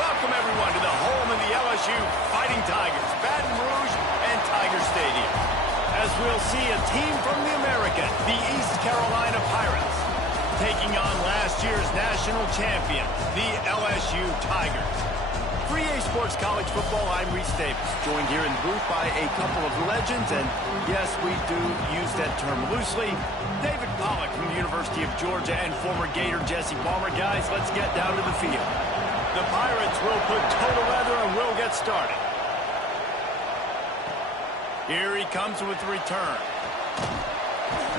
Welcome, everyone, to the home of the LSU Fighting Tigers, Baton Rouge and Tiger Stadium. As we'll see a team from the American, the East Carolina Pirates, taking on last year's national champion, the LSU Tigers. For EA Sports College Football, I'm Reese Davis, joined here in the booth by a couple of legends, and yes, we do use that term loosely. David Pollack from the University of Georgia and former Gator Jesse Palmer. Guys, let's get down to the field. The Pirates will put total leather and will get started. Here he comes with the return.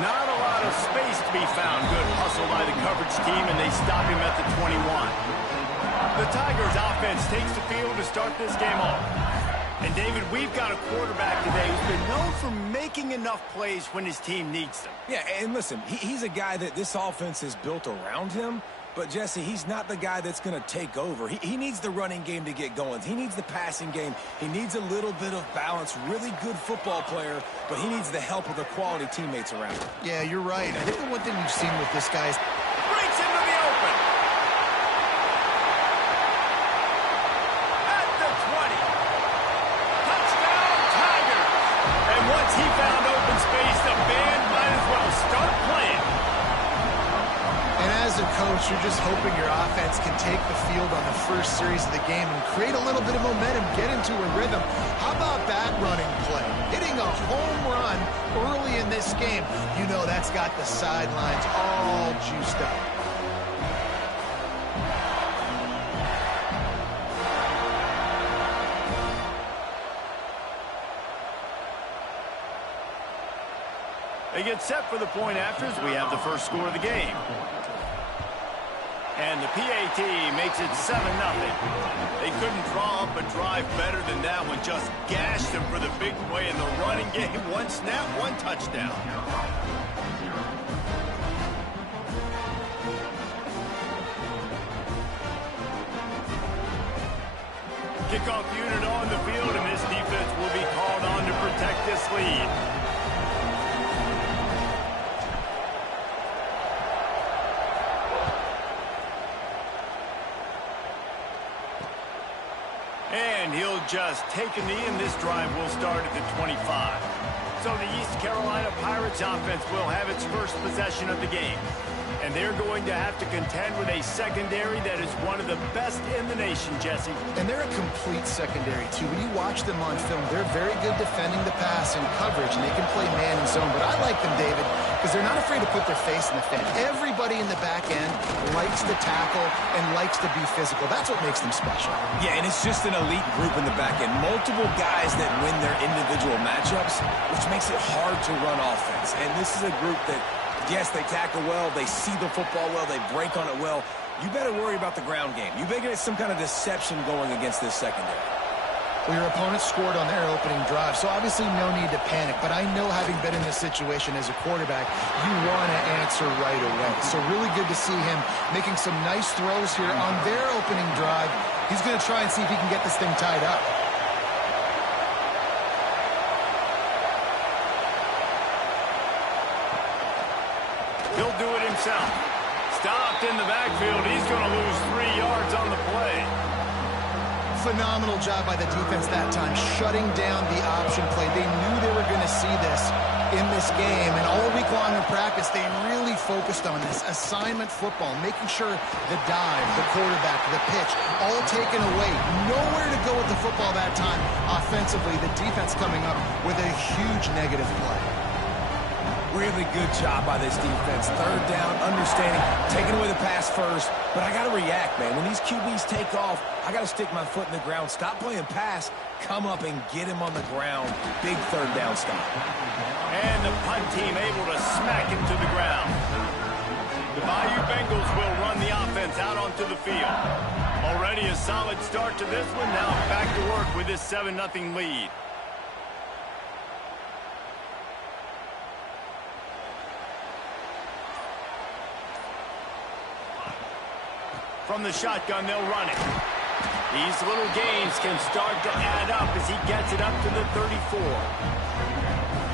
Not a lot of space to be found. Good hustle by the coverage team, and they stop him at the 21. The Tigers offense takes the field to start this game off. And David, we've got a quarterback today who's been known for making enough plays when his team needs them. Yeah, and listen, he's a guy that this offense is built around him. But, Jesse, he's not the guy that's going to take over. He needs the running game to get going. He needs the passing game. He needs a little bit of balance. Really good football player, but he needs the help of the quality teammates around him. Yeah, you're right. I think the one thing we've seen with this guy is breaks into the open. At the 20. Touchdown, Tigers. And once he found open space, the band might as well start playing. And as a coach, you're just hoping your offense can take the field on the first series of the game and create a little bit of momentum, get into a rhythm. How about that running play? Hitting a home run early in this game. You know that's got the sidelines all juiced up. They get set for the point afters. We have the first score of the game. And the PAT makes it 7-0. They couldn't draw up a drive better than that one. Just gashed them for the big play in the running game. One snap, one touchdown. Kickoff unit on the field, and this defense will be called on to protect this lead. And he'll just take a knee, and this drive will start at the 25. So the East Carolina Pirates offense will have its first possession of the game. And they're going to have to contend with a secondary that is one of the best in the nation, Jesse. And they're a complete secondary, too. When you watch them on film, they're very good defending the pass and coverage, and they can play man and zone. But I like them, David, because they're not afraid to put their face in the fan. Everybody in the back end likes to tackle and likes to be physical. That's what makes them special. Yeah, and it's just an elite group in the back end. Multiple guys that win their individual matchups, which makes it hard to run offense. And this is a group that, yes, they tackle well, they see the football well, they break on it well. You better worry about the ground game. You better get some kind of deception going against this secondary. Well, your opponent scored on their opening drive, so obviously no need to panic. But I know, having been in this situation as a quarterback, you want to answer right away. So really good to see him making some nice throws here on their opening drive. He's going to try and see if he can get this thing tied up. He'll do it himself. Stopped in the backfield. He's going to lose 3 yards on the play. Phenomenal job by the defense that time, shutting down the option play. They knew they were going to see this in this game, and all week long in practice, they really focused on this assignment football, making sure the dive, the quarterback, the pitch, all taken away. Nowhere to go with the football that time. Offensively, the defense coming up with a huge negative play. Really good job by this defense. Third down, understanding, taking away the pass first. But I got to react, man. When these QBs take off, I got to stick my foot in the ground. Stop playing pass. Come up and get him on the ground. Big third down stop. And the punt team able to smack him to the ground. The Bayou Bengals will run the offense out onto the field. Already a solid start to this one. Now back to work with this 7-0 lead. From the shotgun, they'll run it. These little gains can start to add up as he gets it up to the 34.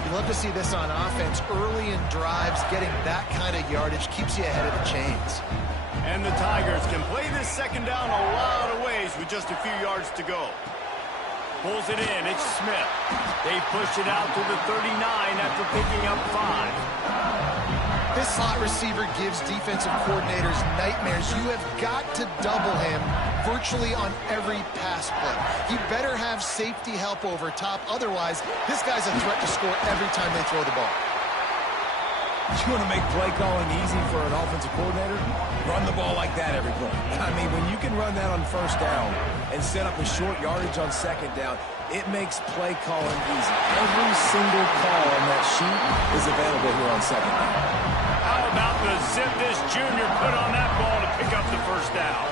You love to see this on offense. Early in drives, getting that kind of yardage keeps you ahead of the chains. And the Tigers can play this second down a lot of ways plays with just a few yards to go. Pulls it in. It's Smith. They push it out to the 39 after picking up 5. This slot receiver gives defensive coordinators nightmares. You have got to double him virtually on every pass play. He better have safety help over top. Otherwise, this guy's a threat to score every time they throw the ball. You want to make play calling easy for an offensive coordinator? Run the ball like that every play. I mean, when you can run that on first down and set up a short yardage on second down, it makes play calling easy. Every single call on that sheet is available here on second down. How about the zip this junior put on that ball to pick up the first down?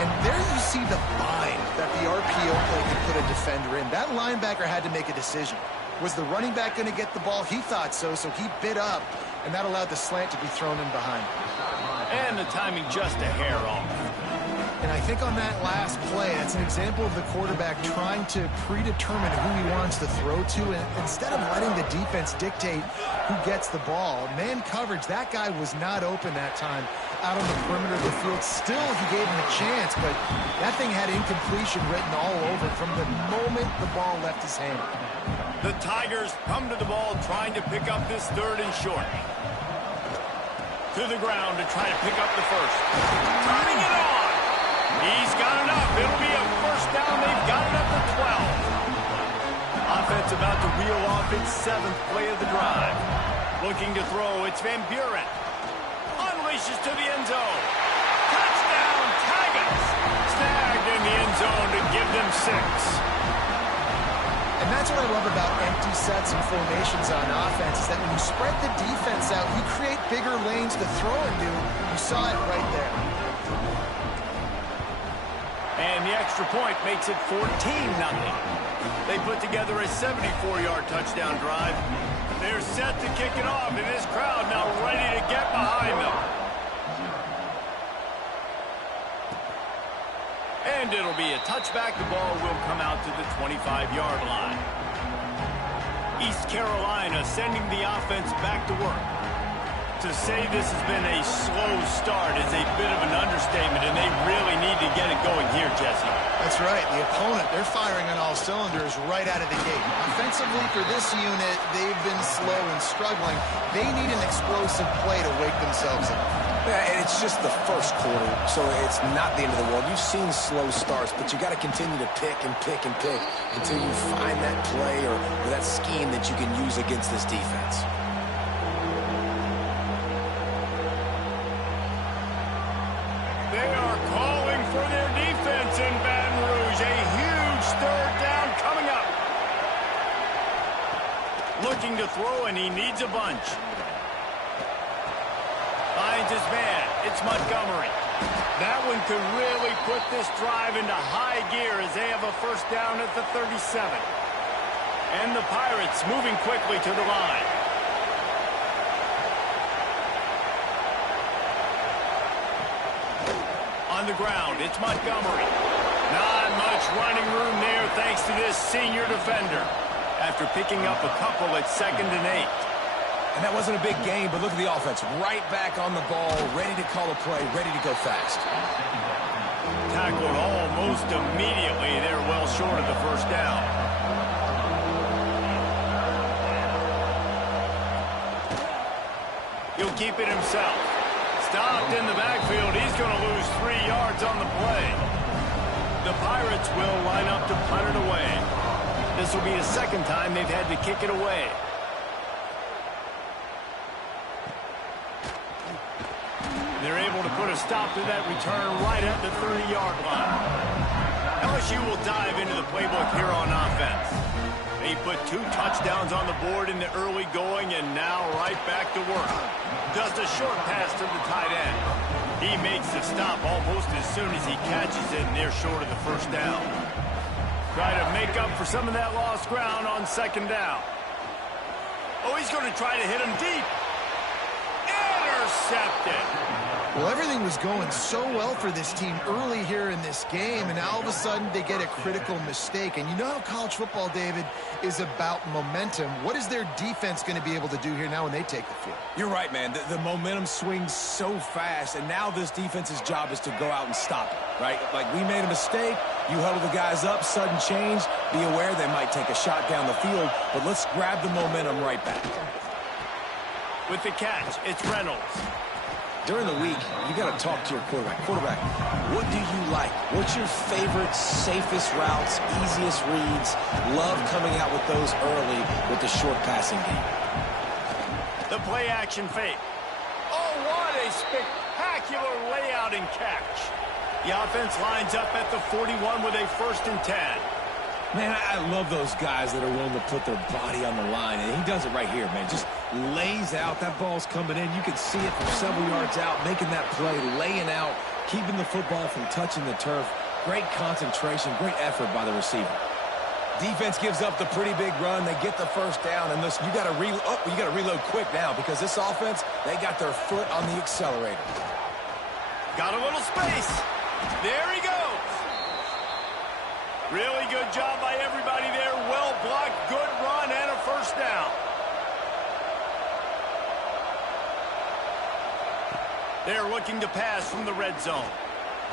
And there you see the bind that the RPO play can put a defender in. That linebacker had to make a decision. Was the running back going to get the ball? He thought so, so he bit up, and that allowed the slant to be thrown in behind. And the timing just a hair off. And I think on that last play, that's an example of the quarterback trying to predetermine who he wants to throw to, and instead of letting the defense dictate who gets the ball. Man coverage, that guy was not open that time out on the perimeter of the field. Still, he gave him a chance, but that thing had incompletion written all over it from the moment the ball left his hand. The Tigers come to the ball trying to pick up this 3rd and short. To the ground to try to pick up the first. Turning it on! He's got enough. It'll be a first down. They've got it up to 12. Offense about to reel off its 7th play of the drive. Looking to throw. It's Van Buren. Unleashes to the end zone. Touchdown, Tigers! Snagged in the end zone to give them 6. And that's what I love about empty sets and formations on offense, is that when you spread the defense out, you create bigger lanes to throw into. You saw it right there. And the extra point makes it 14-0. They put together a 74-yard touchdown drive. They're set to kick it off, and this crowd now ready to get behind them. And it'll be a touchback. The ball will come out to the 25-yard line. East Carolina sending the offense back to work. To say this has been a slow start is a bit of an understatement, and they really need to get it going here, Jesse. That's right. The opponent, they're firing on all cylinders right out of the gate. Offensively, for this unit, they've been slow and struggling. They need an explosive play to wake themselves up. Yeah, and it's just the first quarter, so it's not the end of the world. You've seen slow starts, but you got to continue to pick and pick and pick until you find that play or that scheme that you can use against this defense. They are calling for their defense in Baton Rouge. A huge 3rd down coming up. Looking to throw, and he needs a bunch. Finds his man. It's Montgomery. That one could really put this drive into high gear as they have a first down at the 37. And the Pirates moving quickly to the line. On the ground, it's Montgomery. Not much running room there thanks to this senior defender. After picking up a couple at 2nd and 8. And that wasn't a big game, but look at the offense. Right back on the ball, ready to call a play, ready to go fast. Tackled almost immediately. They're well short of the first down. He'll keep it himself. Stopped in the backfield. He's going to lose 3 yards on the play. The Pirates will line up to punt it away. This will be the 2nd time they've had to kick it away. They're able to put a stop to that return right at the 30-yard line. LSU will dive into the playbook here on offense. They put 2 touchdowns on the board in the early going, and now right back to work. Just a short pass to the tight end. He makes the stop almost as soon as he catches it, and they're short of the first down. Try to make up for some of that lost ground on 2nd down. Oh, he's going to try to hit him deep. Intercepted. Well, everything was going so well for this team early here in this game, and now all of a sudden they get a critical mistake. And you know how college football, David, is about momentum. What is their defense going to be able to do here now when they take the field? You're right, man. The momentum swings so fast, and now this defense's job is to go out and stop it, right? Like, we made a mistake. You huddle the guys up, sudden change. Be aware they might take a shot down the field, but let's grab the momentum right back. With the catch, it's Reynolds. During the week, you got to talk to your quarterback. Quarterback, what do you like? What's your favorite, safest routes, easiest reads? Love coming out with those early with the short passing game. The play action fake. Oh, what a spectacular layout and catch. The offense lines up at the 41 with a 1st and 10. Man, I love those guys that are willing to put their body on the line, and he does it right here, man. Just lays out. That ball's coming in. You can see it from several yards out, making that play, laying out, keeping the football from touching the turf. Great concentration, great effort by the receiver. Defense gives up the pretty big run. They get the 1st down, and listen, you got to reload quick now because this offense, they got their foot on the accelerator. Got a little space. There he goes. Really good job by everybody there. Well blocked, good run, and a 1st down. They're looking to pass from the red zone.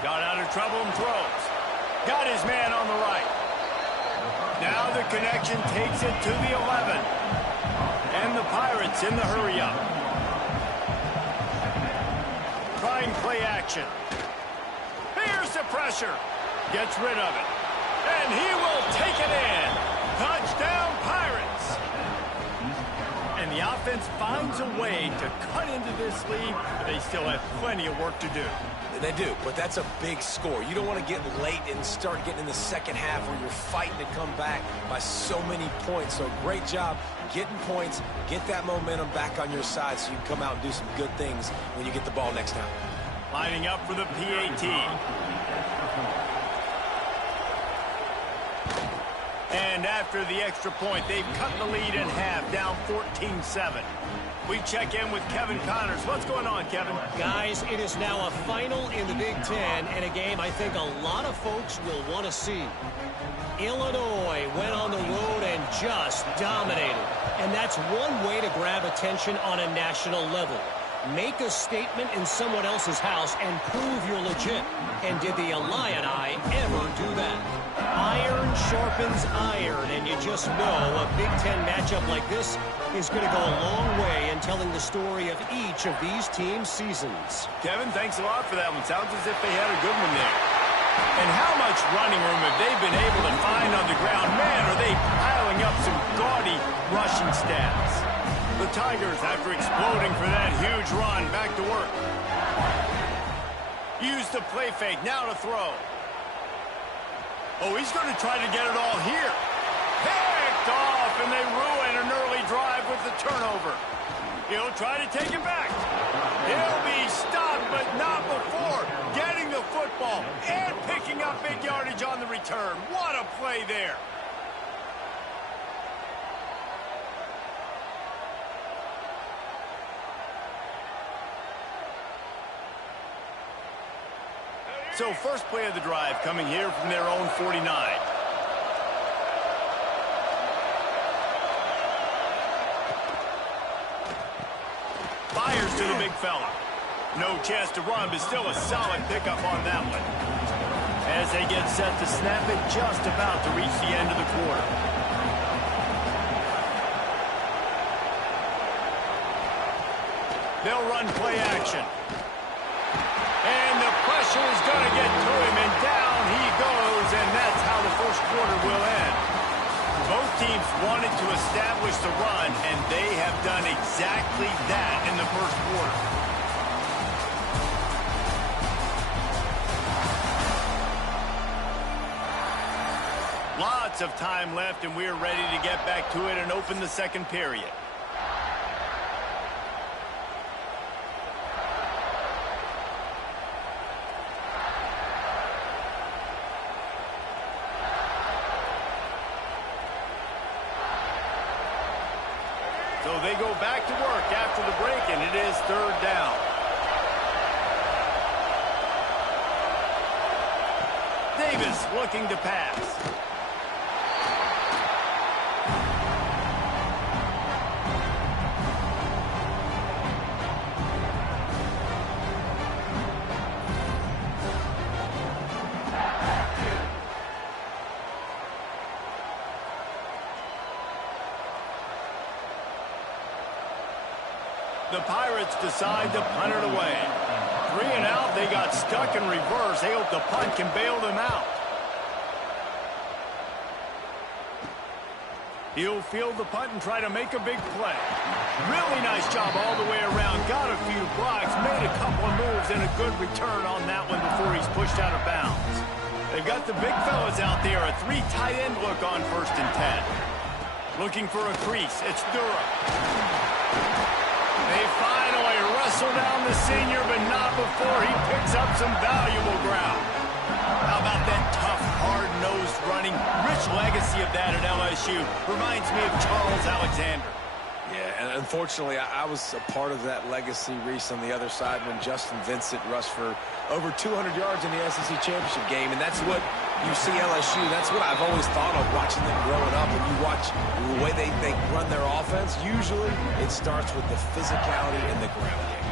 Got out of trouble and throws. Got his man on the right. Now the connection takes it to the 11. And the Pirates in the hurry-up. Trying play action. Here's the pressure. Gets rid of it. And he will take it in. Touchdown, Pirates. And the offense finds a way to cut into this lead, but they still have plenty of work to do. They do, but that's a big score. You don't want to get late and start getting in the second half where you're fighting to come back by so many points. So great job getting points, get that momentum back on your side so you can come out and do some good things when you get the ball next time. Lining up for the PAT. And after the extra point, they've cut the lead in half, down 14-7. We check in with Kevin Connors. What's going on, Kevin? Guys, it is now a final in the Big Ten, and a game I think a lot of folks will want to see. Illinois went on the road and just dominated. And that's one way to grab attention on a national level. Make a statement in someone else's house and prove you're legit. And did the Illini ever do that? Iron sharpens iron, and you just know a Big Ten matchup like this is going to go a long way in telling the story of each of these teams' seasons. Kevin, thanks a lot for that one. Sounds as if they had a good one there. And how much running room have they been able to find on the ground? Man, are they piling up some gaudy rushing stats. The Tigers, after exploding for that huge run, back to work. Use the play fake, now to throw. Oh, he's going to try to get it all here. Picked off, and they ruin an early drive with the turnover. He'll try to take it back. He'll be stopped, but not before getting the football and picking up big yardage on the return. What a play there. So first play of the drive coming here from their own 49. Fires to the big fella. No chance to run, but still a solid pickup on that one. As they get set to snap it, just about to reach the end of the quarter. They'll run play action. And the pressure is going to get to him, and down he goes, and that's how the first quarter will end. Both teams wanted to establish the run, and they have done exactly that in the first quarter. Lots of time left, and we're ready to get back to it and open the second period. So they go back to work after the break, and it is third down. Davis looking to pass. The Pirates decide to punt it away. 3 and out, they got stuck in reverse. They hope the punt can bail them out. He'll field the punt and try to make a big play. Really nice job all the way around. Got a few blocks, made a couple of moves, and a good return on that one before he's pushed out of bounds. They've got the big fellas out there. A 3 tight end look on 1st and 10. Looking for a crease. It's Durham. They finally wrestle down the senior, but not before he picks up some valuable ground. How about that tough, hard-nosed running? Rich legacy of that at LSU. Reminds me of Charles Alexander. Yeah, and unfortunately, I was a part of that legacy, Reese, on the other side when Justin Vincent rushed for over 200 yards in the SEC championship game, and that's what you see LSU. That's what I've always thought of watching them growing up. When you watch the way they run their offense, usually it starts with the physicality in the ground game.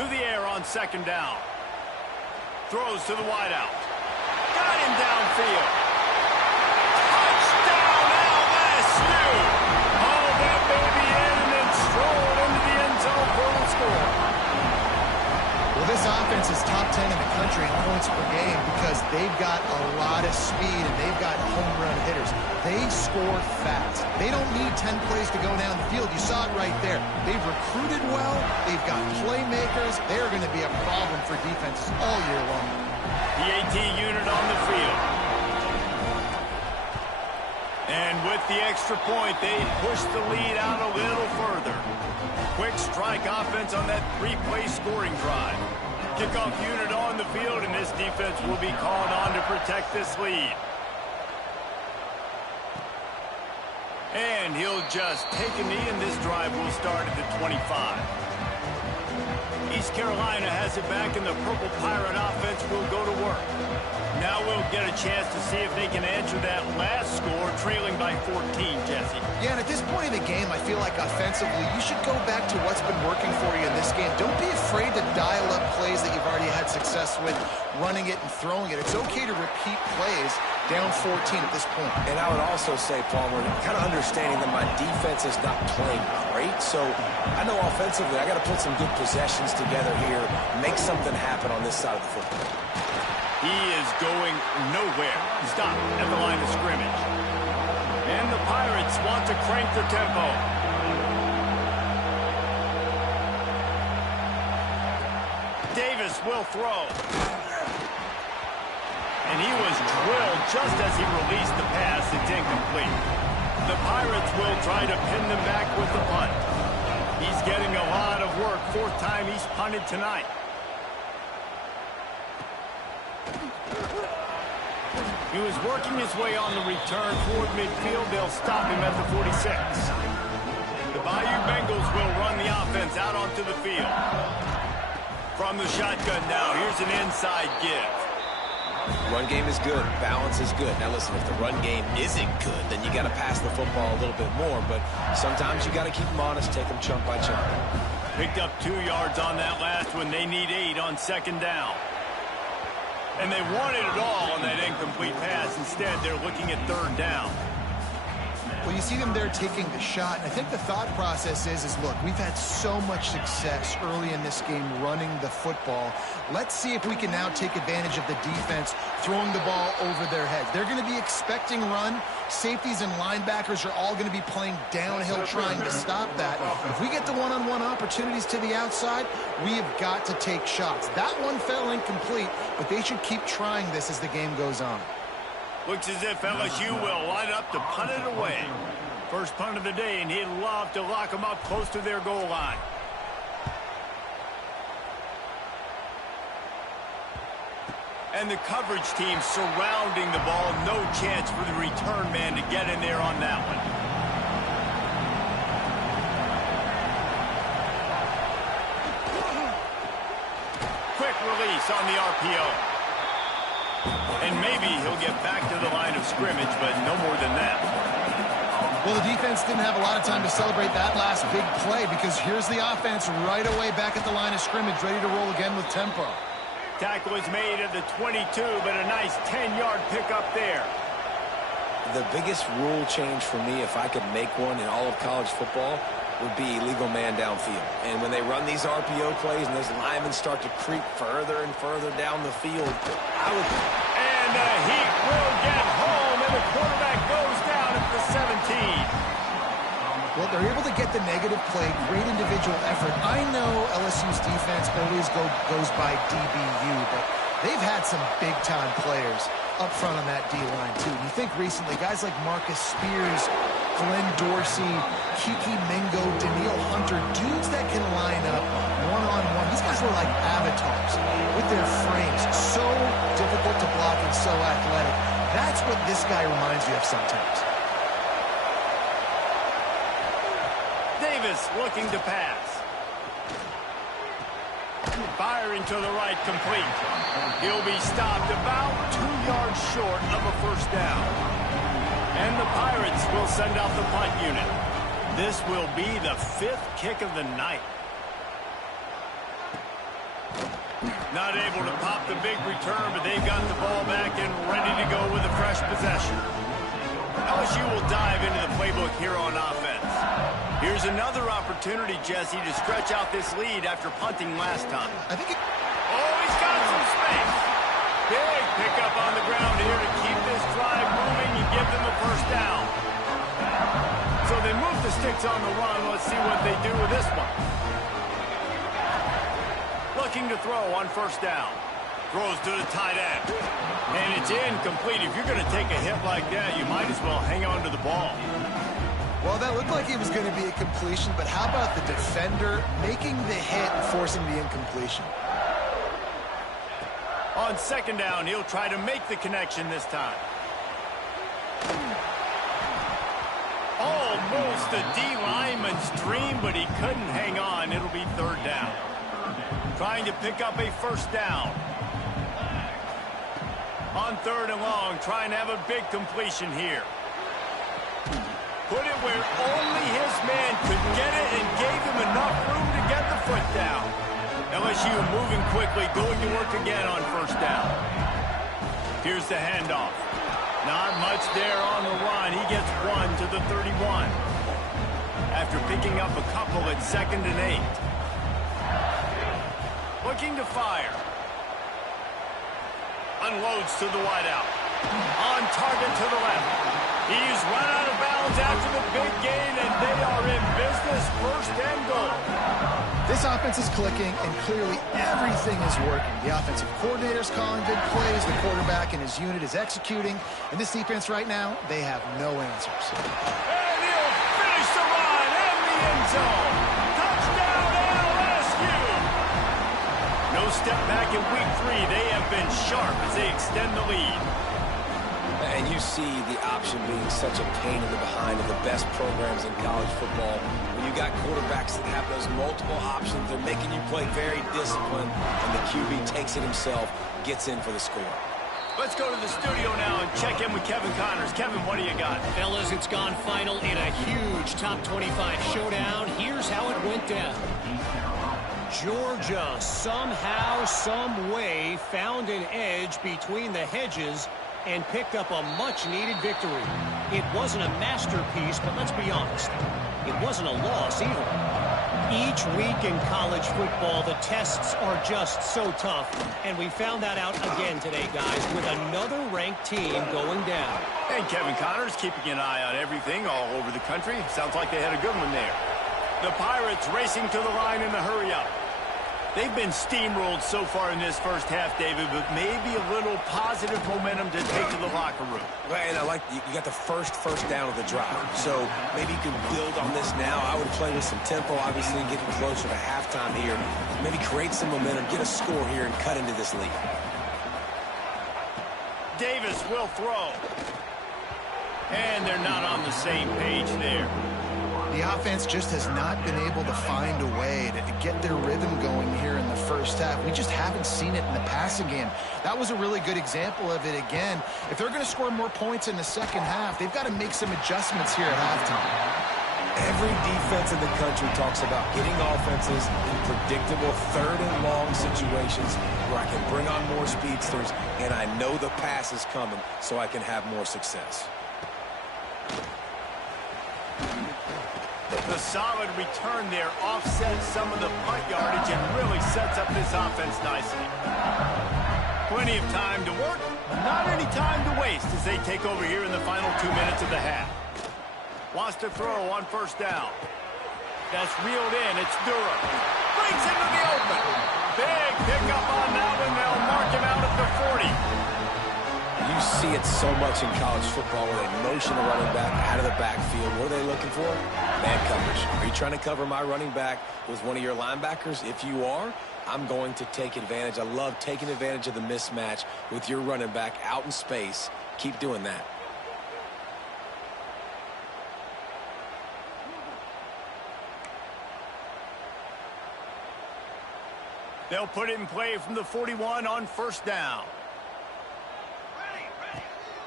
To the air on 2nd down. Throws to the wideout. Got him downfield. Touchdown, LSU! Oh, that baby in and then strolled into the end zone for the score. Well, this offense is top 10 in the country in points per game because they've got a lot of speed and they've got home run hitters. They score fast. They don't need 10 plays to go down the field. You saw it right there. They've recruited well. They've got playmakers. They're going to be a problem for defenses all year long. The AT unit on the field. And with the extra point, they push the lead out a little further. Quick strike offense on that 3-play scoring drive. Kickoff unit on the field, and this defense will be called on to protect this lead. And he'll just take a knee, and this drive will start at the 25. East Carolina has it back, and the Purple Pirate offense will go to work. Now we'll get a chance to see if they can answer that last score, trailing by 14, Jesse. Yeah, and at this point in the game, I feel like offensively, you should go back to what's been working for you in this game. Don't be afraid to dial up plays that you've already had success with, running it and throwing it. It's okay to repeat plays down 14 at this point. And I would also say, Palmer, kind of understanding that my defense is not playing great, so I know offensively I got to put some good possessions together here, make something happen on this side of the football. He is going nowhere. Stop at the line of scrimmage. And the Pirates want to crank their tempo. Davis will throw. And he was drilled just as he released the pass. It's incomplete. The Pirates will try to pin them back with the punt. He's getting a lot of work. 4th time he's punted tonight. He was working his way on the return toward midfield. They'll stop him at the 46. The Bayou Bengals will run the offense out onto the field. From the shotgun now, here's an inside give. Run game is good. Balance is good. Now, listen, if the run game isn't good, then you got to pass the football a little bit more. But sometimes you got to keep them honest, take them chunk by chunk. Picked up 2 yards on that last one. They need 8 on 2nd down. And they wanted it all on that incomplete pass. Instead, they're looking at 3rd down. Well, you see them there taking the shot. And I think the thought process is look, we've had so much success early in this game running the football. Let's see if we can now take advantage of the defense throwing the ball over their heads. They're going to be expecting run. Safeties and linebackers are all going to be playing downhill trying to stop that. If we get the one-on-one opportunities to the outside, we have got to take shots. That one fell incomplete, but they should keep trying this as the game goes on. Looks as if LSU will line up to punt it away. First punt of the day, and he'd love to lock them up close to their goal line. And the coverage team surrounding the ball. No chance for the return man to get in there on that one. Quick release on the RPO. And maybe he'll get back to the line of scrimmage, but no more than that. Well, the defense didn't have a lot of time to celebrate that last big play because here's the offense right away back at the line of scrimmage, ready to roll again with tempo. Tackle is made at the 22, but a nice 10-yard pickup there. The biggest rule change for me, if I could make one in all of college football, would be illegal man downfield. And when they run these RPO plays and those linemen start to creep further and further down the field, And the Heat will get home, and the quarterback goes down at the 17. Well, they're able to get the negative play, great individual effort. I know LSU's defense always goes by DBU, but they've had some big-time players up front on that D-line, too. You think recently, guys like Marcus Spears, Glenn Dorsey, Kiki Mingo, Daniil Hunter, dudes that can line up one-on-one. These guys were like avatars with their frames. So difficult to block and so athletic. That's what this guy reminds you of sometimes. Davis looking to pass. Firing to the right, complete. He'll be stopped about 2 yards short of a first down. And the Pirates will send out the punt unit. This will be the 5th kick of the night. Not able to pop the big return, but they've got the ball back and ready to go with a fresh possession. LSU will dive into the playbook here on offense. Here's another opportunity, Jesse, to stretch out this lead after punting last time. I think Oh, he's got some space. Big pickup on the ground here to keep this drive moving and give them a first down. So they move the sticks on the run. Let's see what they do with this one. Looking to throw on first down. Throws to the tight end. And it's incomplete. If you're going to take a hit like that, you might as well hang on to the ball. Well, that looked like it was going to be a completion, but how about the defender making the hit and forcing the incompletion? On second down, he'll try to make the connection this time. Almost a D-lineman's dream, but he couldn't hang on. It'll be third down. Trying to pick up a first down. On third and long, trying to have a big completion here. Put it where only his man could get it and gave him enough room to get the foot down. LSU moving quickly, going to work again on first down. Here's the handoff. Not much there on the run. He gets one to the 31. After picking up a couple at 2nd and 8. Looking to fire. Unloads to the wideout. On target to the left. He's run out of bounds after the big gain, and they are in business, 1st and goal. This offense is clicking, and clearly everything is working. The offensive coordinator's calling good plays. The quarterback and his unit is executing. And this defense right now, they have no answers. And he'll finish the run in the end zone. Touchdown, LSU! No step back in week 3. They have been sharp as they extend the lead. and you see the option being such a pain in the behind of the best programs in college football. When you got quarterbacks that have those multiple options, they're making you play very disciplined, and the QB takes it himself, gets in for the score. Let's go to the studio now and check in with Kevin Connors. Kevin, what do you got? Fellas, it's gone final in a huge top 25 showdown. Here's how it went down. Georgia somehow, some way found an edge between the hedges and picked up a much-needed victory. It wasn't a masterpiece, but let's be honest, it wasn't a loss either. Each week in college football, the tests are just so tough, and we found that out again today, guys, with another ranked team going down. And Kevin Connors keeping an eye on everything all over the country. Sounds like they had a good one there. The Pirates racing to the line in the hurry-up. They've been steamrolled so far in this first half, David, but maybe a little positive momentum to take to the locker room. Right, and I like you got the first down of the drive, so maybe you can build on this now. I would play with some tempo, obviously, getting closer to halftime here. Maybe create some momentum, get a score here, and cut into this lead. Davis will throw. And they're not on the same page there. The offense just has not been able to find a way to get their rhythm going here in the first half. We just haven't seen it in the passing game. that was a really good example of it again. If they're going to score more points in the second half, they've got to make some adjustments here at halftime. Every defense in the country talks about getting offenses in predictable third and long situations where I can bring on more speedsters and I know the pass is coming so I can have more success. The solid return there offsets some of the punt yardage and really sets up this offense nicely. Plenty of time to work, not any time to waste as they take over here in the final 2 minutes of the half. Wants to throw on first down. That's reeled in. It's Durham. Brings into the open. Big pickup on that one. They'll mark him out at the 40. You see it so much in college football where they motion the running back out of the backfield. What are they looking for? Man coverage. Are you trying to cover my running back with one of your linebackers? If you are, I'm going to take advantage. I love taking advantage of the mismatch with your running back out in space. Keep doing that. They'll put it in play from the 41 on first down.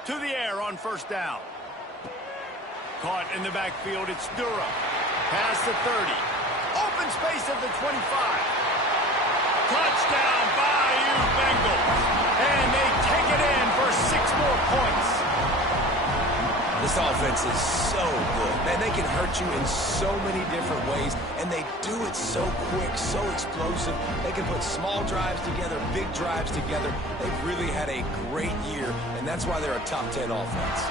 To the air on first down. Caught in the backfield, it's Durham. Past the 30. Open space at the 25. Touchdown, Bayou Bengals. And they take it in for 6 more points. This offense is so good. Man, they can hurt you in so many different ways, and they do it so quick, so explosive. They can put small drives together, big drives together. They've really had a great year, and that's why they're a top 10 offense.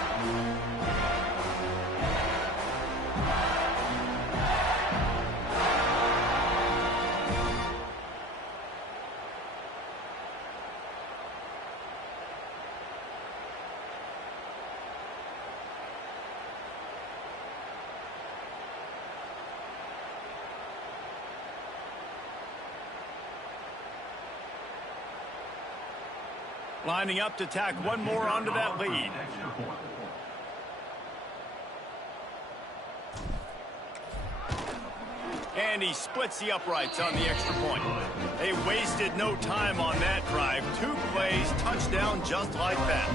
Lining up to tack one more onto that lead. And he splits the uprights on the extra point. They wasted no time on that drive. 2 plays, touchdown just like that.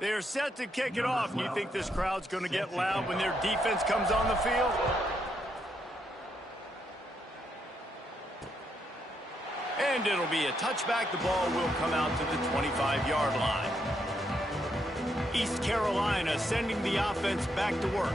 They're set to kick it off. You think this crowd's going to get loud when their defense comes on the field? And it'll be a touchback. The ball will come out to the 25-yard line. East Carolina sending the offense back to work.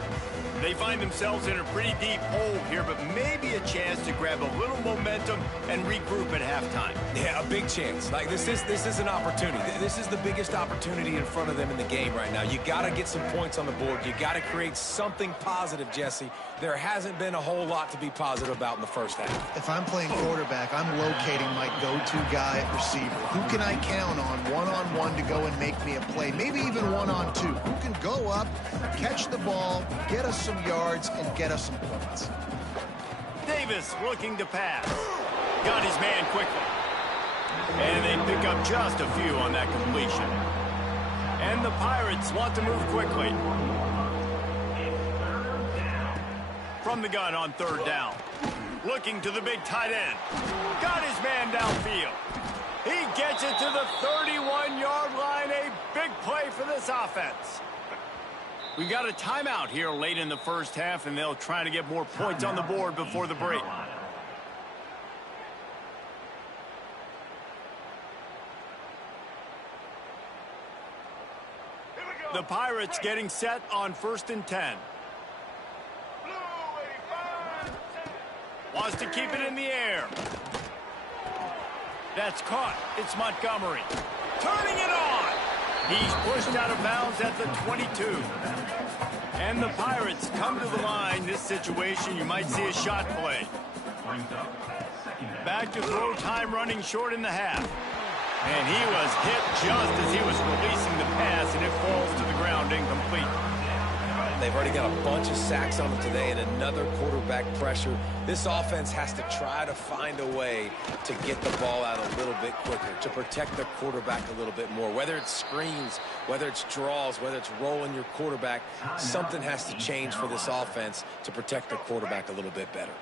They find themselves in a pretty deep hole here, but maybe a chance to grab a little momentum and regroup at halftime. Yeah, a big chance. Like, this is an opportunity. This is the biggest opportunity in front of them in the game right now. You got to get some points on the board. You got to create something positive, Jesse. There hasn't been a whole lot to be positive about in the first half. If I'm playing quarterback, I'm locating my go-to guy at receiver. Who can I count on one-on-one to go and make me a play? Maybe even one-on-two. Who can go up, catch the ball, get us some yards, and get us some points. Davis looking to pass. got his man quickly. And they pick up just a few on that completion. And the Pirates want to move quickly. From the gun on third down. Looking to the big tight end. Got his man downfield. He gets it to the 31-yard line. A big play for this offense. We've got a timeout here late in the first half, and they'll try to get more points on the board before the break. The Pirates getting set on 1st and 10. Wants to keep it in the air. That's caught. It's Montgomery. Turning it on. He's pushed out of bounds at the 22. And the Pirates come to the line. This situation, you might see a shot play. Back to throw, time running short in the half. And he was hit just as he was releasing the pass, and it falls to the ground incomplete. They've already got a bunch of sacks on them today and another quarterback pressure. This offense has to try to find a way to get the ball out a little bit quicker, to protect the quarterback a little bit more. Whether it's screens, whether it's draws, whether it's rolling your quarterback, something has to change for this offense to protect the quarterback a little bit better.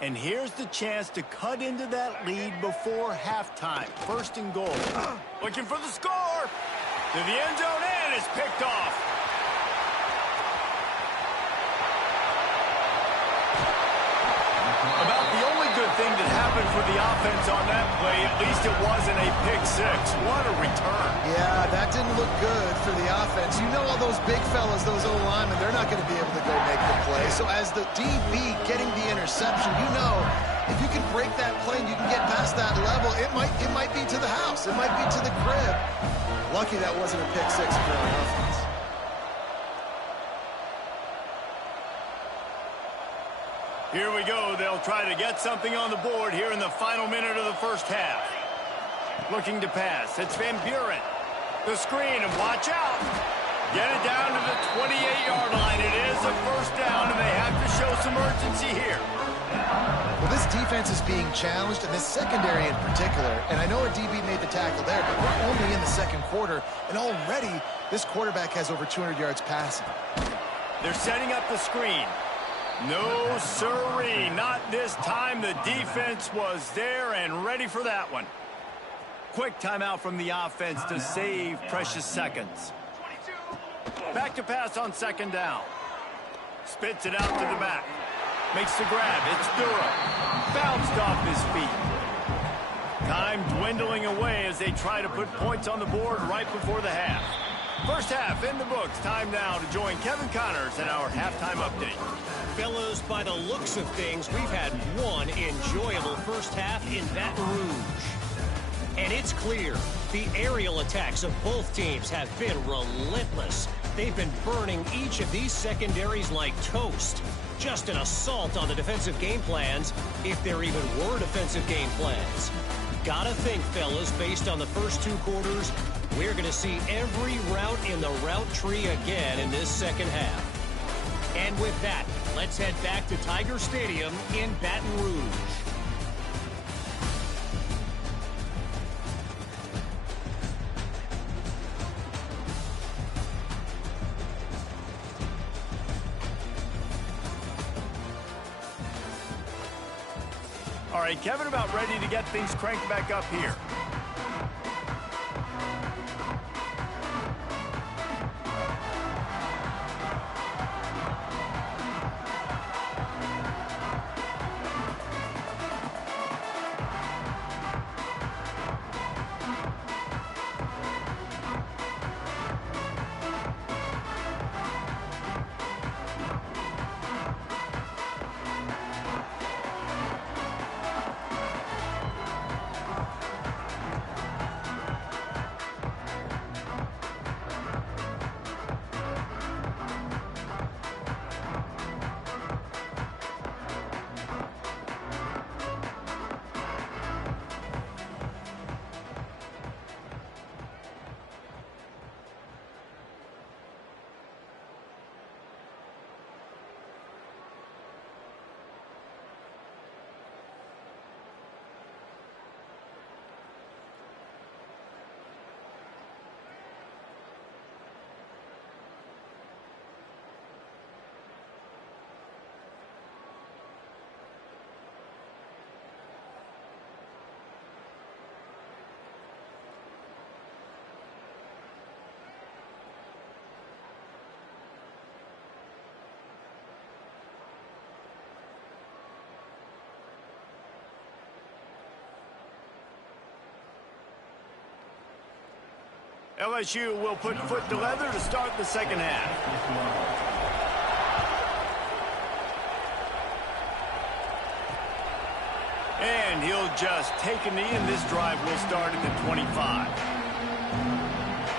And here's the chance to cut into that lead before halftime. 1st and goal. Looking for the score. To the end zone, and it's picked off. About the only good thing that happened for the offense on that play, at least it wasn't a pick six. What a return. Yeah, that didn't look good for the offense. You know all those big fellas, those O-linemen, they're not going to be able to go make the play. So as the DB getting the interception, you know if you can break that play and you can get past that level, it might be to the house. It might be to the crib. Lucky that wasn't a pick six for our offense. Here we go. They'll try to get something on the board here in the final minute of the first half. Looking to pass. It's Van Buren. The screen, and watch out. Get it down to the 28-yard line. It is a first down, and they have to show some urgency here. Well, this defense is being challenged, and this secondary in particular. And I know a DB made the tackle there, but we're only in the second quarter, and already this quarterback has over 200 yards passing. They're setting up the screen. No, sirree, not this time. The defense was there and ready for that one. Quick timeout from the offense to save precious seconds. Back to pass on 2nd down. Spits it out to the back. Makes the grab. It's Durham. Bounced off his feet. Time dwindling away as they try to put points on the board right before the half. First half in the books. Time now to join Kevin Connors in our halftime update. Fellas, by the looks of things, we've had one enjoyable first half in Baton Rouge. And it's clear, the aerial attacks of both teams have been relentless. They've been burning each of these secondaries like toast. Just an assault on the defensive game plans, if there even were defensive game plans. Gotta think, fellas, based on the first 2 quarters, we're going to see every route in the route tree again in this second half. And with that, let's head back to Tiger Stadium in Baton Rouge. All right, Kevin, about ready to get things cranked back up here. LSU will put foot to leather to start the second half. And he'll just take a knee, and this drive will start at the 25.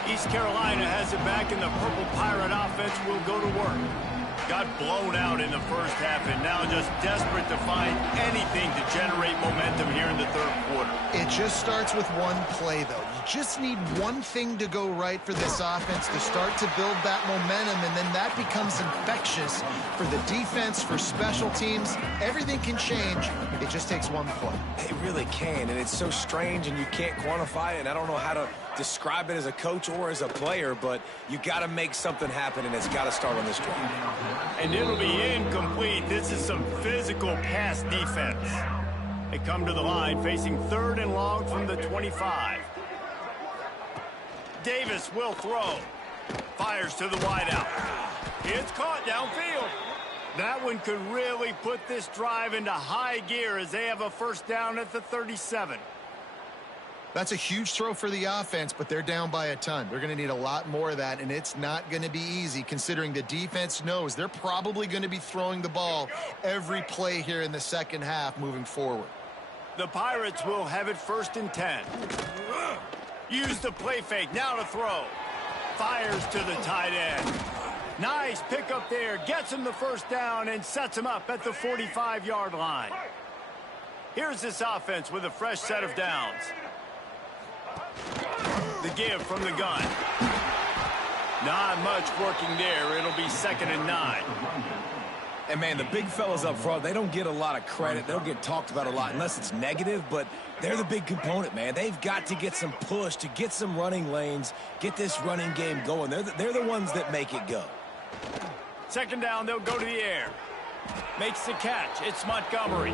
East Carolina has it back, and the Purple Pirate offense will go to work. Got blown out in the first half, and now just desperate to find anything to generate momentum here in the third quarter. It just starts with one play, though. You just need one thing to go right for this offense to start to build that momentum, and then that becomes infectious for the defense, for special teams. Everything can change. It just takes one play. It really can, and it's so strange, and you can't quantify it, and I don't know how to describe it as a coach or as a player, but you got to make something happen, and it's got to start on this drive. And it'll be incomplete. This is some physical pass defense. They come to the line facing 3rd and long from the 25. Davis will throw. Fires to the wideout. It's caught downfield. That one could really put this drive into high gear as they have a first down at the 37. That's a huge throw for the offense, but they're down by a ton. They're going to need a lot more of that, and it's not going to be easy considering the defense knows they're probably going to be throwing the ball every play here in the second half moving forward. The Pirates will have it 1st and 10. Use the play fake. Now to throw. Fires to the tight end. Nice pickup there. Gets him the first down and sets him up at the 45-yard line. Here's this offense with a fresh set of downs. The give from the gun. Not much working there. It'll be 2nd and 9. And, man, the big fellas up front, they don't get a lot of credit. They don't get talked about a lot unless it's negative, but they're the big component, man. They've got to get some push, to get some running lanes, get this running game going. They're the ones that make it go. 2nd down, they'll go to the air. Makes the catch. It's Montgomery.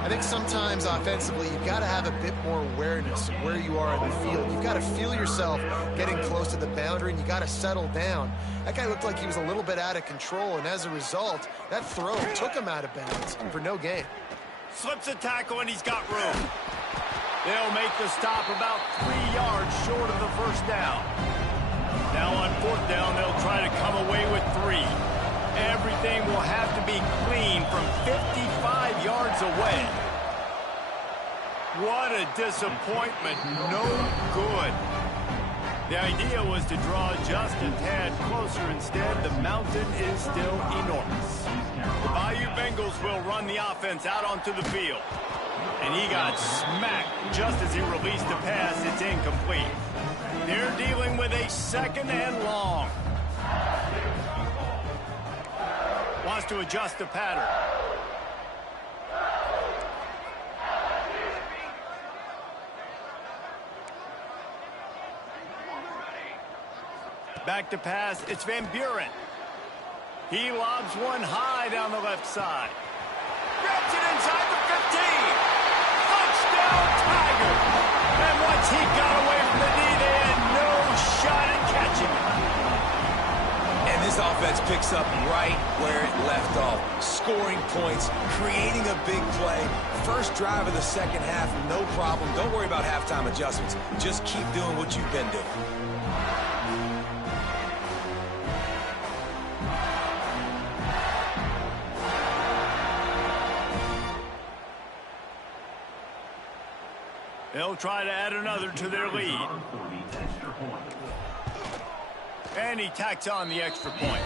I think sometimes offensively you've got to have a bit more awareness of where you are in the field. You've got to feel yourself getting close to the boundary, and you got to settle down. That guy looked like he was a little bit out of control, and as a result, that throw took him out of bounds for no gain. Slips a tackle, and he's got room. They'll make the stop about 3 yards short of the first down. Now on 4th down, they'll try to come away with 3. Everything will have to be clean from 55 yards away. What a disappointment. No good. The idea was to draw just a tad closer. Instead, the mountain is still enormous. The Bayou Bengals will run the offense out onto the field. And he got smacked just as he released the pass. It's incomplete. They're dealing with a 2nd and long. Wants to adjust the pattern. Back to pass. It's Van Buren. He lobs one high down the left side. Grabs it inside the 15. Touchdown, Tiger. And once he got away from the D, they had no shot at catching him. And this offense picks up right where it left off. Scoring points, creating a big play. First drive of the second half, no problem. Don't worry about halftime adjustments. Just keep doing what you've been doing. They'll try to add another to their lead. And he tacks on the extra point.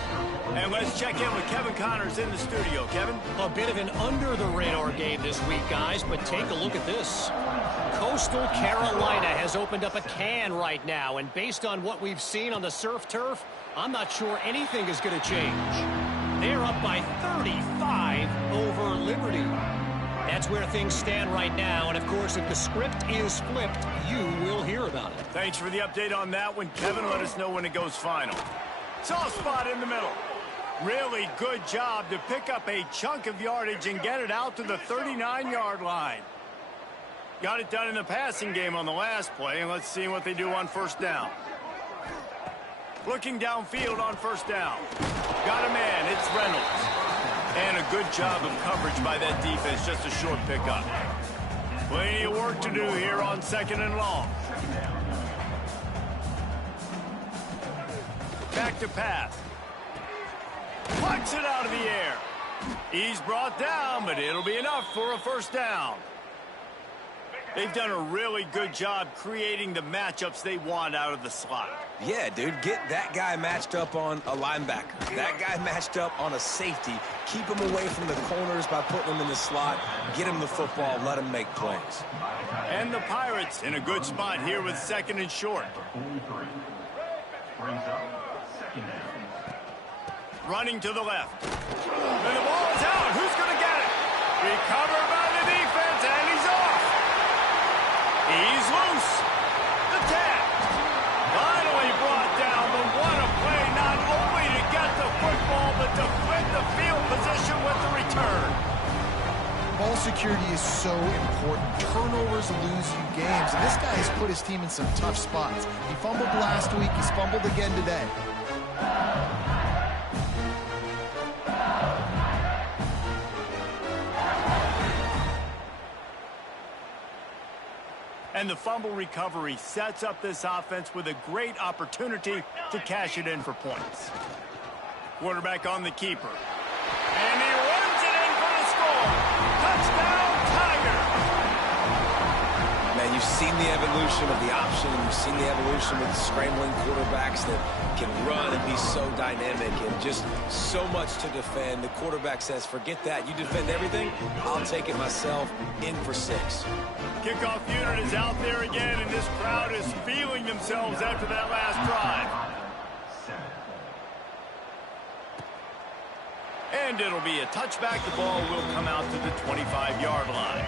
And let's check in with Kevin Connors in the studio. Kevin? A bit of an under-the-radar game this week, guys, but take a look at this. Coastal Carolina has opened up a can right now, and based on what we've seen on the surf turf, I'm not sure anything is going to change. They're up by 35 over Liberty. That's where things stand right now, and of course, if the script is flipped, you will hear about it. Thanks for the update on that one, Kevin. Let us know when it goes final. Soft spot in the middle. Really good job to pick up a chunk of yardage and get it out to the 39-yard line. Got it done in the passing game on the last play, and let's see what they do on 1st down. Looking downfield on 1st down. Got a man. It's Reynolds. And a good job of coverage by that defense. Just a short pickup. Plenty of work to do here on 2nd and long. Back to pass. Plucks it out of the air. He's brought down, but it'll be enough for a first down. They've done a really good job creating the matchups they want out of the slot. Yeah, dude, get that guy matched up on a linebacker. That guy matched up on a safety. Keep him away from the corners by putting him in the slot. Get him the football. Let him make plays. And the Pirates in a good spot here with 2nd and short. Running to the left. And the ball is out. Who's going to get it? Recovered by the defense, and he's off. He's loose. The 10. Finally brought down, but what a play, not only to get the football, but to flip the field position with the return. Ball security is so important. Turnovers lose you games, and this guy has put his team in some tough spots. He fumbled last week. He's fumbled again today. And the fumble recovery sets up this offense with a great opportunity to cash it in for points. Quarterback on the keeper. And he runs it in for the score. Touchdown, Tiger! Man, you've seen the evolution of the option. You've seen the evolution with scrambling quarterbacks that can run and be so dynamic and just so much to defend. The quarterback says, forget that. You defend everything, I'll take it myself. In for 6. Kickoff unit is out there again, and this crowd is feeling themselves after that last drive. And it'll be a touchback. The ball will come out to the 25-yard line.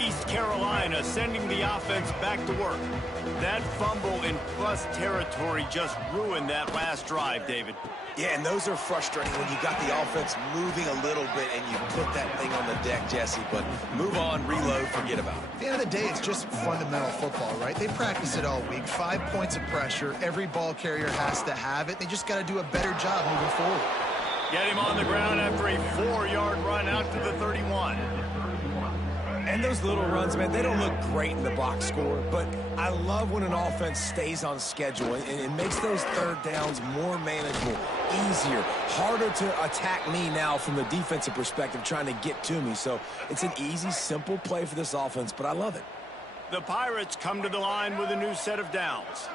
East Carolina sending the offense back to work. That fumble in plus territory just ruined that last drive, David. Yeah, and those are frustrating when you got the offense moving a little bit and you put that thing on the deck, Jesse. But move on, reload, forget about it. At the end of the day, it's just fundamental football, right? They practice it all week. 5 points of pressure. Every ball carrier has to have it. They just got to do a better job moving forward. Get him on the ground after a 4-yard run out to the 31. And those little runs, man, they don't look great in the box score, but I love when an offense stays on schedule, and it makes those third downs more manageable, easier, harder to attack me now from the defensive perspective trying to get to me. So it's an easy, simple play for this offense, but I love it. The Pirates come to the line with a new set of downs.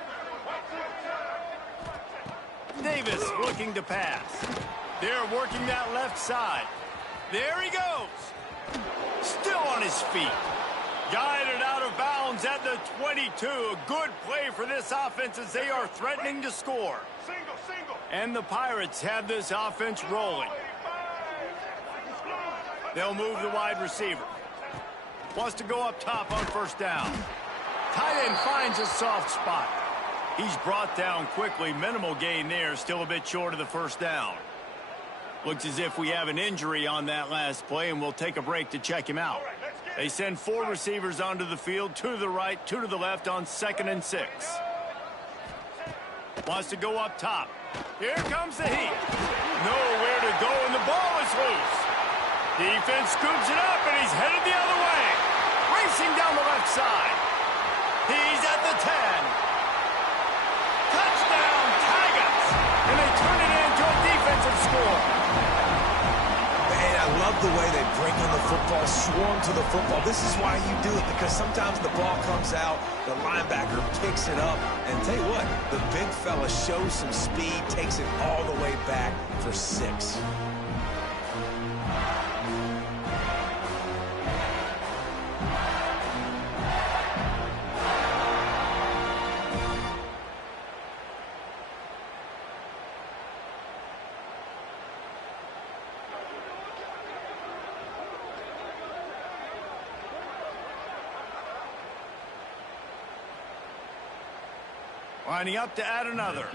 Davis looking to pass. They're working that left side. There he goes. Still on his feet. Guided out of bounds at the 22. A good play for this offense as they are threatening to score. And the Pirates have this offense rolling. They'll move the wide receiver. Wants to go up top on first down. Tight end finds a soft spot. He's brought down quickly. Minimal gain there. Still a bit short of the first down. Looks as if we have an injury on that last play, and we'll take a break to check him out. They send 4 receivers onto the field, 2 to the right, 2 to the left on 2nd and 6. Wants to go up top. Here comes the heat. Nowhere to go, and the ball is loose. Defense scoops it up, and he's headed the other way. Racing down the left side. He's at the 10. Touchdown, Tigers! And they turn it into a defensive score. I love the way they bring in the football, swarm to the football. This is why you do it, because sometimes the ball comes out, the linebacker picks it up, and tell you what, the big fella shows some speed, takes it all the way back for 6. Lining up to add another.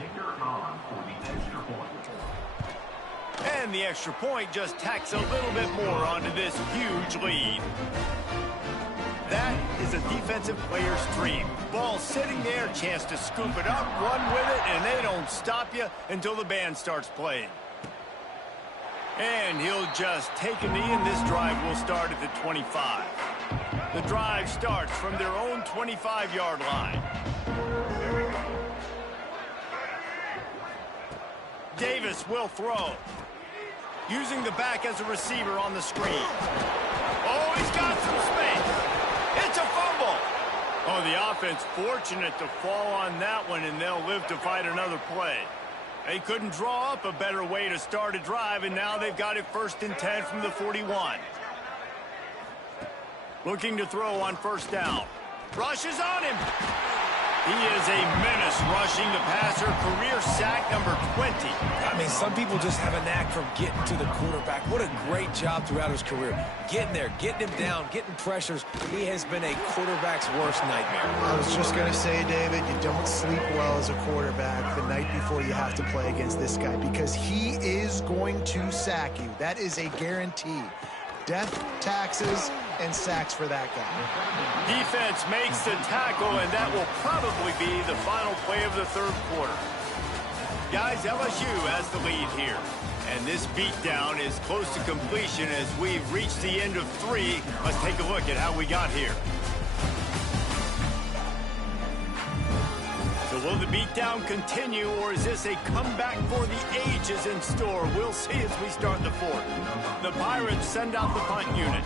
And the extra point just tacks a little bit more onto this huge lead. That is a defensive player's dream. Ball sitting there, chance to scoop it up, run with it, and they don't stop you until the band starts playing. And he'll just take a knee, and this drive will start at the 25. The drive starts from their own 25-yard line. Davis will throw. Using the back as a receiver on the screen. Oh, he's got some space. It's a fumble. Oh, the offense fortunate to fall on that one, and they'll live to fight another play. They couldn't draw up a better way to start a drive, and now they've got it 1st and 10 from the 41. Looking to throw on 1st down. Rushes on him. He is a menace rushing the passer. Career sack number 20. I mean, some people just have a knack for getting to the quarterback. What a great job throughout his career. Getting there, getting him down, getting pressures. He has been a quarterback's worst nightmare. I was just going to say, David, you don't sleep well as a quarterback the night before you have to play against this guy because he is going to sack you. That is a guarantee. Death, taxes, and sacks for that guy. Defense makes the tackle, and that will probably be the final play of the 3rd quarter. Guys, LSU has the lead here. And this beatdown is close to completion as we've reached the end of 3. Let's take a look at how we got here. So will the beatdown continue, or is this a comeback for the ages in store? We'll see as we start the 4th. The Pirates send out the punt unit.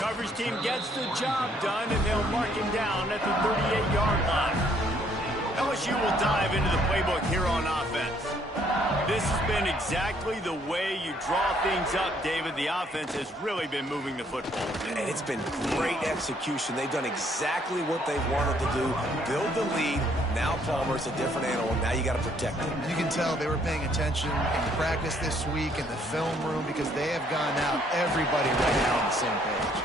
Coverage team gets the job done, and they'll mark him down at the 38-yard line. LSU will dive into the playbook here on offense. This has been exactly the way you draw things up, David. The offense has really been moving the football. And it's been great execution. They've done exactly what they wanted to do. Build the lead. Now Palmer's a different animal. Now you got to protect him. You can tell they were paying attention in practice this week in the film room because they have gone out. Everybody right now on the same page.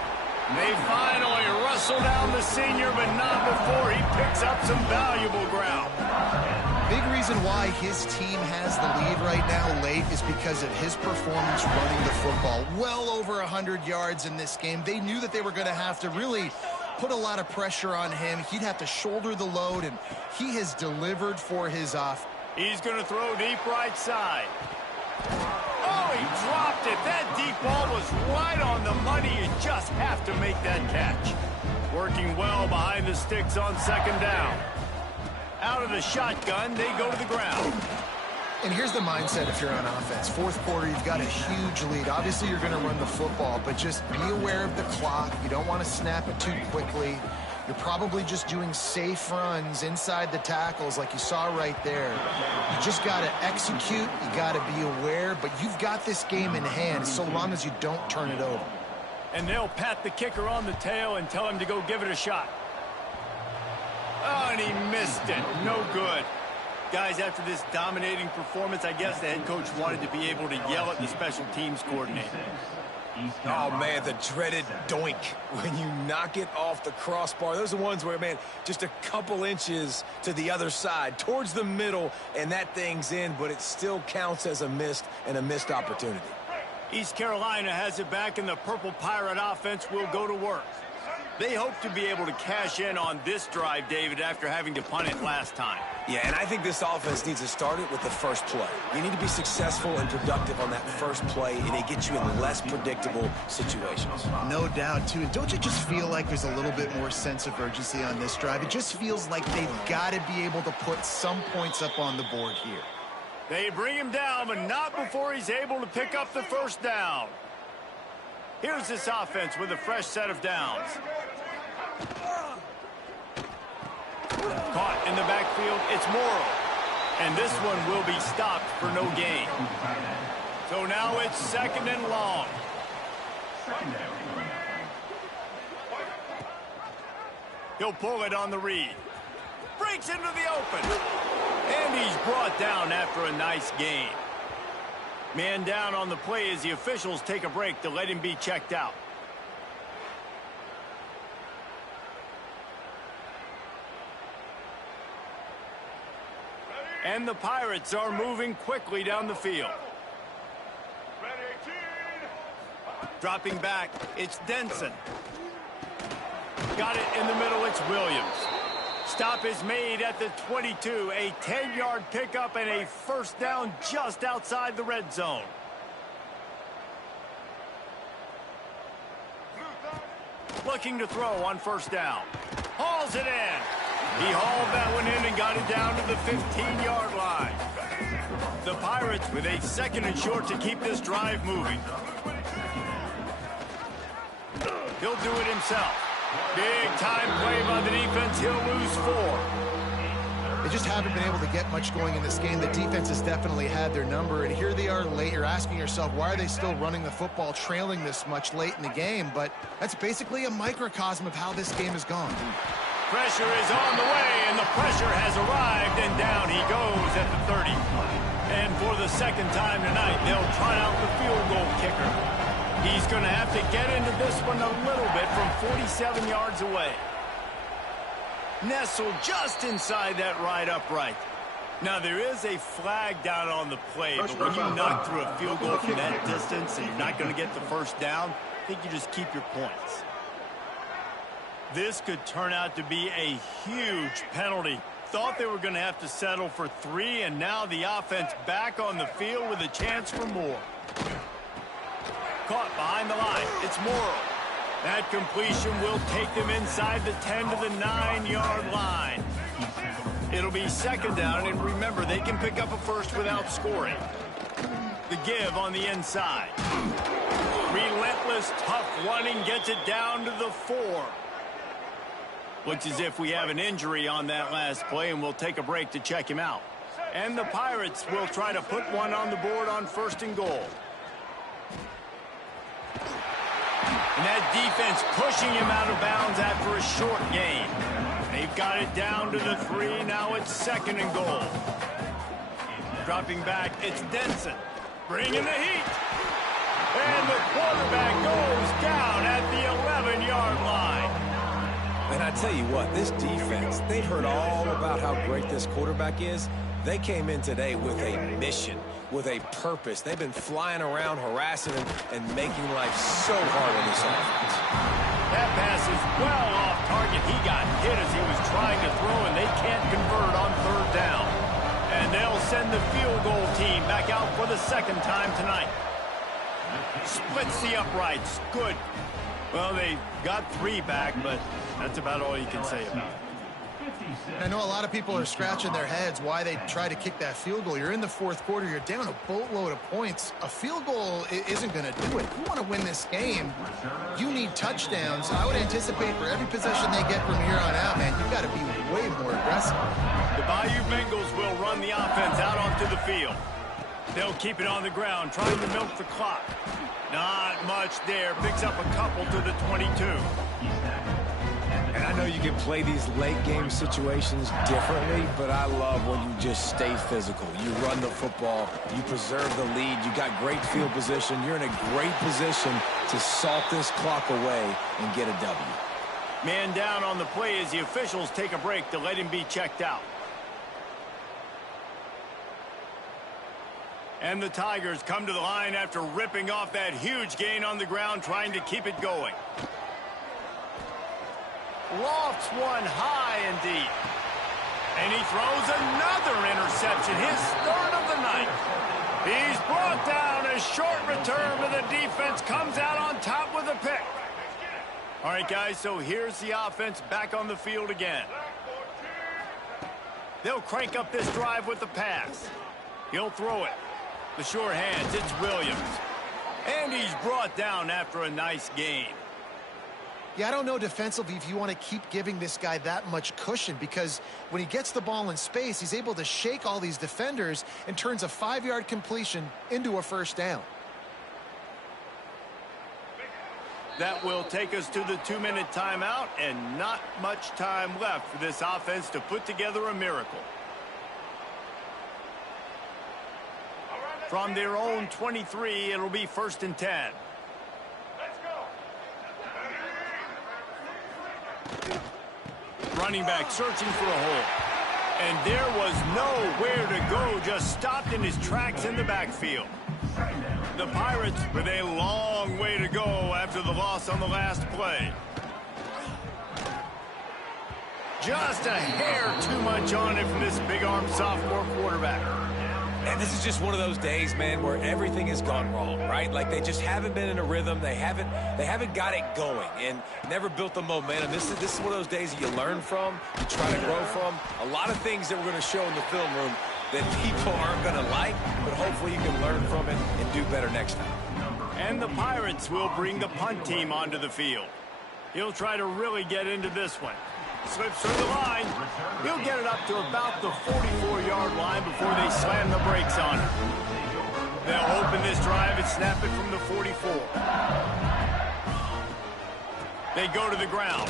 They finally wrestle down the senior, but not before he picks up some valuable ground. Big reason why his team has the lead right now late is because of his performance running the football. Well over 100 yards in this game. They knew that they were going to have to really put a lot of pressure on him. He'd have to shoulder the load, and he has delivered for his off. He's going to throw deep right side. Oh, he dropped it. That deep ball was right on the money. You just have to make that catch. Working well behind the sticks on 2nd down. Out of the shotgun, they go to the ground. And here's the mindset if you're on offense. 4th quarter, you've got a huge lead. Obviously, you're going to run the football, but just be aware of the clock. You don't want to snap it too quickly. You're probably just doing safe runs inside the tackles like you saw right there. You just got to execute. You got to be aware, but you've got this game in hand so long as you don't turn it over. And they'll pat the kicker on the tail and tell him to go give it a shot. Oh, and he missed it. No good. Guys, after this dominating performance, I guess the head coach wanted to be able to yell at the special teams coordinator. Oh, man, the dreaded doink when you knock it off the crossbar. Those are the ones where, man, just a couple inches to the other side, towards the middle, and that thing's in, but it still counts as a missed opportunity. East Carolina has it back, and the Purple Pirate offense will go to work. They hope to be able to cash in on this drive, David, after having to punt it last time. Yeah, and I think this offense needs to start it with the first play. You need to be successful and productive on that first play, and it gets you in less predictable situations. No doubt, too. And don't you just feel like there's a little bit more sense of urgency on this drive? It just feels like they've got to be able to put some points up on the board here. They bring him down, but not before he's able to pick up the 1st down. Here's this offense with a fresh set of downs. Caught in the backfield, it's Morrow. And this one will be stopped for no gain. So now it's 2nd and long. He'll pull it on the read. Breaks into the open. And he's brought down after a nice gain. Man down on the play as the officials take a break to let him be checked out. And the Pirates are moving quickly down the field. Dropping back, it's Denson. Got it in the middle, it's Williams. Stop is made at the 22. A 10-yard pickup and a 1st down just outside the red zone. looking to throw on first down. Hauls it in. He hauled that one in and got it down to the 15-yard line. The Pirates with a 2nd and short to keep this drive moving. He'll do it himself. Big time play by the defense. He'll lose 4. They just haven't been able to get much going in this game. The defense has definitely had their number, and here they are late. You're asking yourself, why are they still running the football, trailing this much late in the game? But that's basically a microcosm of how this game has gone. Pressure is on the way, and the pressure has arrived, and down he goes at the 30. And for the 2nd time tonight, they'll try out the field goal kicker. He's going to have to get into this one a little bit from 47 yards away. Nestled just inside that right upright. Now, there is a flag down on the play, but when you knock through a field goal from that distance and you're not going to get the first down, I think you just keep your points. This could turn out to be a huge penalty. Thought they were going to have to settle for 3, and now the offense back on the field with a chance for more. Caught behind the line. It's Morrow. That completion will take them inside the 10 to the 9-yard line. It'll be 2nd down, and remember, they can pick up a first without scoring. The give on the inside. Relentless, tough running gets it down to the 4. Looks as if we have an injury on that last play, and we'll take a break to check him out. And the Pirates will try to put one on the board on 1st and goal. And that defense pushing him out of bounds after a short gain. They've got it down to the 3. Now it's 2nd and goal. Dropping back, it's Denson. Bringing the heat. And the quarterback goes down at the 11-yard line. And I tell you what, this defense, they've heard all about how great this quarterback is. They came in today with a mission, with a purpose. They've been flying around, harassing him, and making life so hard on this offense. That pass is well off target. He got hit as he was trying to throw, and they can't convert on 3rd down. And they'll send the field goal team back out for the 2nd time tonight. Splits the uprights. Good. Well, they got 3 back, but that's about all you can say about it. I know a lot of people are scratching their heads why they try to kick that field goal. You're in the 4th quarter. You're down a boatload of points. A field goal isn't going to do it. If you want to win this game, you need touchdowns. I would anticipate for every possession they get from here on out, man, you've got to be way more aggressive. The Bayou Bengals will run the offense out onto the field. They'll keep it on the ground, trying to milk the clock. Not much there. Picks up a couple to the 22. And I know you can play these late-game situations differently, but I love when you just stay physical. You run the football, you preserve the lead, you got great field position. You're in a great position to salt this clock away and get a W. Man down on the play as the officials take a break to let him be checked out. And the Tigers come to the line after ripping off that huge gain on the ground, trying to keep it going. Lofts one high and deep. And he throws another interception, his 3rd of the night. He's brought down. A short return, but the defense comes out on top with a pick. All right, guys, so here's the offense back on the field again. They'll crank up this drive with the pass. He'll throw it. The sure hands, it's Williams. And he's brought down after a nice gain. Yeah, I don't know defensively if you want to keep giving this guy that much cushion, because when he gets the ball in space, he's able to shake all these defenders and turns a 5-yard completion into a 1st down. That will take us to the 2-minute timeout, and not much time left for this offense to put together a miracle. From their own 23, it'll be 1st and 10. Running back searching for a hole. And there was nowhere to go, just stopped in his tracks in the backfield. The Pirates with a long way to go after the loss on the last play. Just a hair too much on it from this big-arm sophomore quarterback. And this is just one of those days, man, where everything has gone wrong, right? Like they just haven't been in a rhythm. They haven't got it going and never built the momentum. This is one of those days that you learn from, you try to grow from. A lot of things that we're going to show in the film room that people aren't going to like, but hopefully you can learn from it and do better next time. And the Pirates will bring the punt team onto the field. He'll try to really get into this one. Slips through the line. He'll get it up to about the 44-yard line before they slam the brakes on him. They'll open this drive and snap it from the 44. They go to the ground.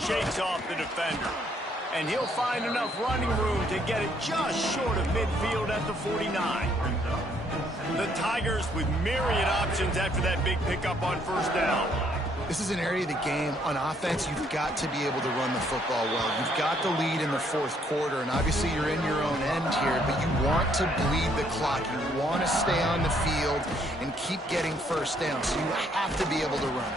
Shakes off the defender. And he'll find enough running room to get it just short of midfield at the 49. The Tigers with myriad options after that big pickup on first down. This is an area of the game. On offense, you've got to be able to run the football well. You've got the lead in the fourth quarter, and obviously you're in your own end here, but you want to bleed the clock. You want to stay on the field and keep getting first down, so you have to be able to run.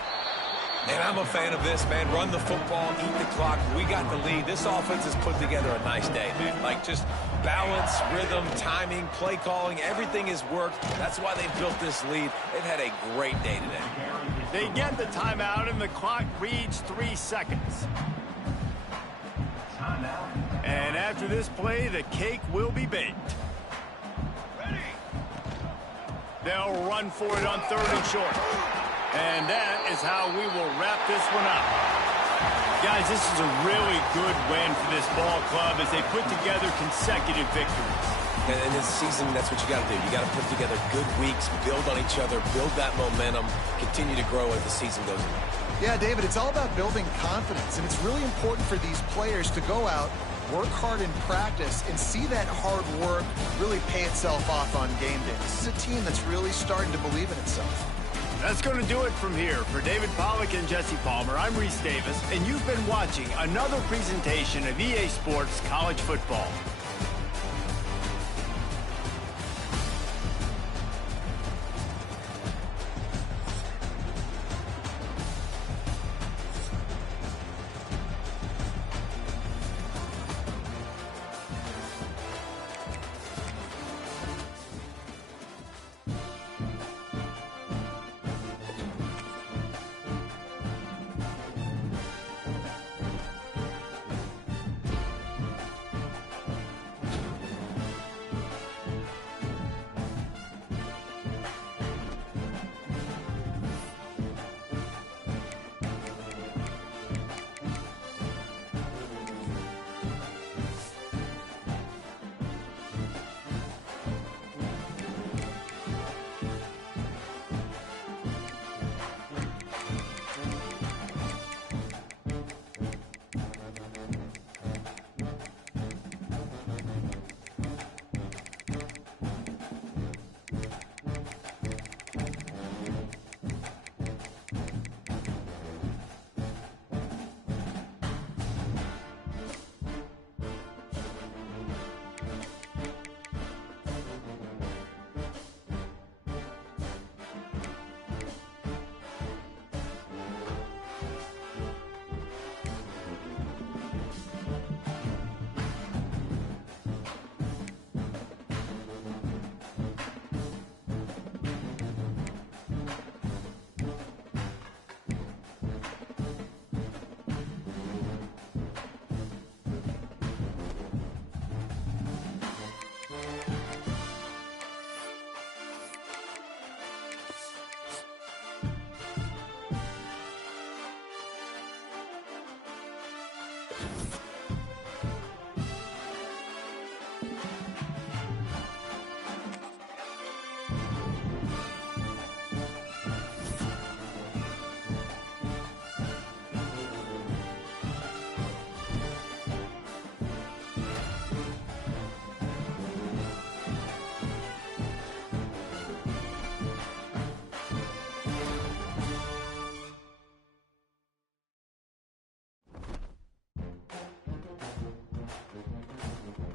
And I'm a fan of this, man. Run the football, eat the clock. We got the lead. This offense has put together a nice day, man. Like just balance, rhythm, timing, play calling, everything has worked. That's why they've built this lead. They've had a great day today. They get the timeout, and the clock reads 3 seconds. And after this play, the cake will be baked. They'll run for it on 3rd and short. And that is how we will wrap this one up. Guys, this is a really good win for this ball club as they put together consecutive victories. And in this season, that's what you got to do. You got to put together good weeks, build on each other, build that momentum, continue to grow as the season goes on. Yeah, David, it's all about building confidence, and it's really important for these players to go out, work hard in practice, and see that hard work really pay itself off on game day. This is a team that's really starting to believe in itself. That's going to do it from here. For David Pollack and Jesse Palmer, I'm Reese Davis, and you've been watching another presentation of EA Sports College Football.